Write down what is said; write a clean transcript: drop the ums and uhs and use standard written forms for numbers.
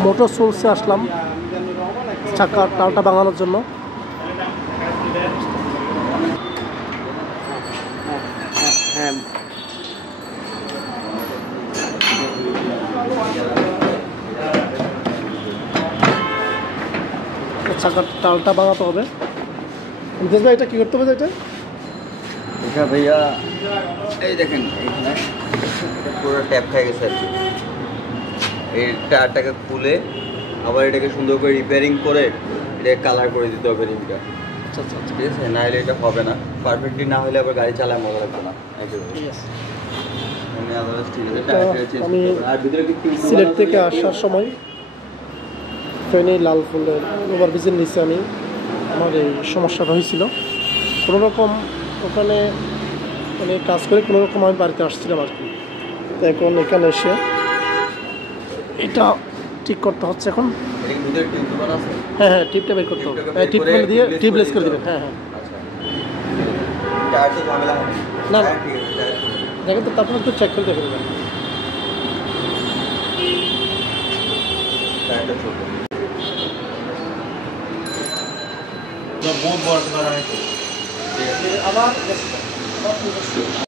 Motor সোলসে আসলাম চাকার টালটা ভাঙানোর জন্য। চাকার টালটা ভাঙাতে হবে। দেশ ভাই এটা কী করতে হবে? এটা ভাইয়া এই দেখেন এইখানে পুরো ট্যাপ খেয়ে গেছে আর কি। এই টায়ারটাকে খুলে আবার এটাকে সুন্দর করে রিপেয়ারিং করে এটাকে কালার করে দিতে হবে রিমটা। আচ্ছা আচ্ছা আচ্ছা, ঠিক আছে, না হলে এটা হবে না। পারফেক্টলি না হলে আবার গাড়ি চালায় মজা লাগবে না। ঠিক আছে। আমি সিলেট থেকে আসার সময় ফেনী লাল ফুলের ওভারব্রিজের নিচে আমার এই সমস্যাটা হয়েছিল। কোনো রকম ওখানে মানে কাজ করে কোনো রকম আমি বাড়িতে আসছিলাম আর কি। তো এখন এখানে এসে এটা ঠিক করতে হচ্ছে এখন। হ্যাঁ হ্যাঁ, টিপটা বের করতে হবে। হ্যাঁ, টিপ ফেলে দিয়ে টিপলেস করে দেবেন। হ্যাঁ হ্যাঁ, না না দেখেন তো, তারপরে একটু চেক করে দেখে দেবেন। बहुत बड़ा